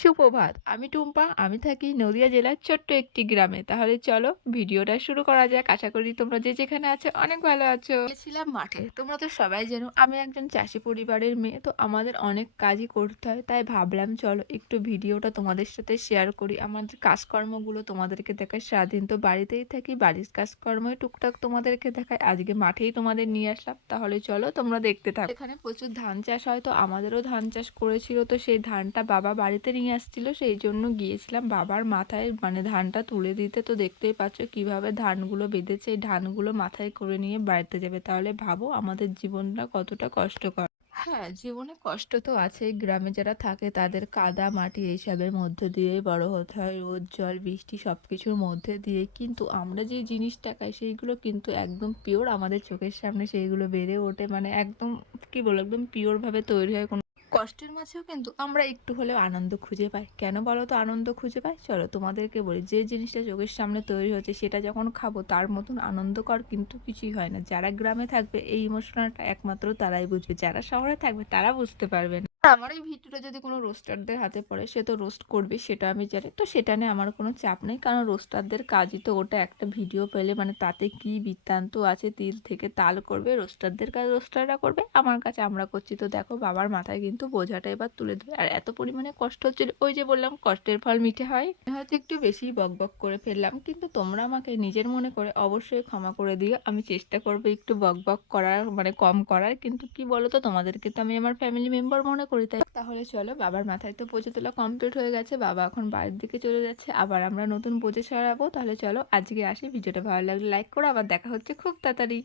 সুপ্রভাত। আমি টুম্পা। আমি থাকি নদিয়া জেলার ছোট্ট একটি গ্রামে। তাহলে চলো ভিডিওটা শুরু করা যাক। আশা করি তোমরা যে যেখানে আছো অনেক ভালো আছো। গেছিলাম মাঠে। তোমরা তো সবাই জানো আমি একজন চাষি পরিবারের মেয়ে। তো আমাদের অনেক কাজই করতে হয়। তাই ভাবলাম চলো একটু ভিডিওটা তোমাদের সাথে শেয়ার করি। আমাদের কাজকর্মগুলো তোমাদেরকে দেখাই। সারাদিন তো বাড়িতেই থাকি। বাড়ির কাজকর্মই টুকটাক তোমাদেরকে দেখাই। আজকে মাঠেই তোমাদের নিয়ে আসলাম। তাহলে চলো তোমরা দেখতে থাকো। এখানে প্রচুর ধান চাষ হয়, তো আমাদেরও ধান চাষ করেছিল। তো সেই ধানটা বাবা বাড়িতে নিয়ে আসছিল, সেই জন্য গিয়েছিলাম বাবার মাথায় মানে ধানটা তুলে দিতে। তো দেখতেই পাচ্ছ কিভাবে ধানগুলো বেঁধেছে। এই ধানগুলো মাথায় করে নিয়ে বাড়িতে যাবে। তাহলে ভাবো আমাদের জীবনটা কতটা কষ্টকর। হ্যাঁ, জীবনে কষ্ট তো আছেই। গ্রামে যারা থাকে তাদের কাদা মাটি এইসবের মধ্যে দিয়েই বড় হতে হয়, রোদ জল বৃষ্টি সব কিছুর মধ্যে দিয়ে। কিন্তু আমরা যে জিনিসটা খাই সেইগুলো কিন্তু একদম পিওর, আমাদের চোখের সামনে সেইগুলো বেড়ে ওঠে, মানে একদম কি বলবো, একদম পিওরভাবে তৈরি হয়। কোনো কষ্টের মাঝেও কিন্তু আমরা একটু হলেও আনন্দ খুঁজে পাই। কেন বলো তো আনন্দ খুঁজে পাই? চলো তোমাদেরকে বলি। যে জিনিসটা চোখের সামনে তৈরি হচ্ছে সেটা যখন খাবো তার মতন আনন্দকর কিন্তু কিছুই হয় না। যারা গ্রামে থাকবে এই ইমোশনালটা একমাত্র তারাই বুঝবে, যারা শহরে থাকবে তারা বুঝতে পারবে না। আমার এই ভিডিওটা যদি কোনো রোস্টারদের হাতে পড়ে সে তো রোস্ট করবে, সেটা আমি জানি। তো সেটা নিয়ে আমার কোনো চাপ নেই, কারণ রোস্টারদের কাজই তো ওটা। একটা ভিডিও পেলে মানে তাতে কি বৃত্তান্ত আছে, তিল থেকে তাল করবে। রোস্টারদের কাজ রোস্টাররা করবে, আমার কাছে আমরা করছি। তো দেখো বাবার মাথায় কিন্তু বোঝাটা এবার তুলে দেবে। আর এত পরিমাণে কষ্ট হচ্ছিল, ওই যে বললাম কষ্টের ফল মিঠে হয়। হয়তো একটু বেশি বকবক করে ফেললাম, কিন্তু তোমরা আমাকে নিজের মনে করে অবশ্যই ক্ষমা করে দিও। আমি চেষ্টা করবো একটু বকবক করার মানে কম করার। কিন্তু কি বলো তো, তোমাদেরকে তো আমি আমার ফ্যামিলি মেম্বার মনে করি। তাই তাহলে চলো, বাবার মাথায় তো বোঝা তোলা কমপ্লিট হয়ে গেছে। বাবা এখন বাড়ির দিকে চলে যাচ্ছে, আবার আমরা নতুন বোঝা সরাবো। তাহলে চলো আজকে আসি। ভিডিওটা ভালো লাগলে লাইক করো। আবার দেখা হচ্ছে খুব তাড়াতাড়ি।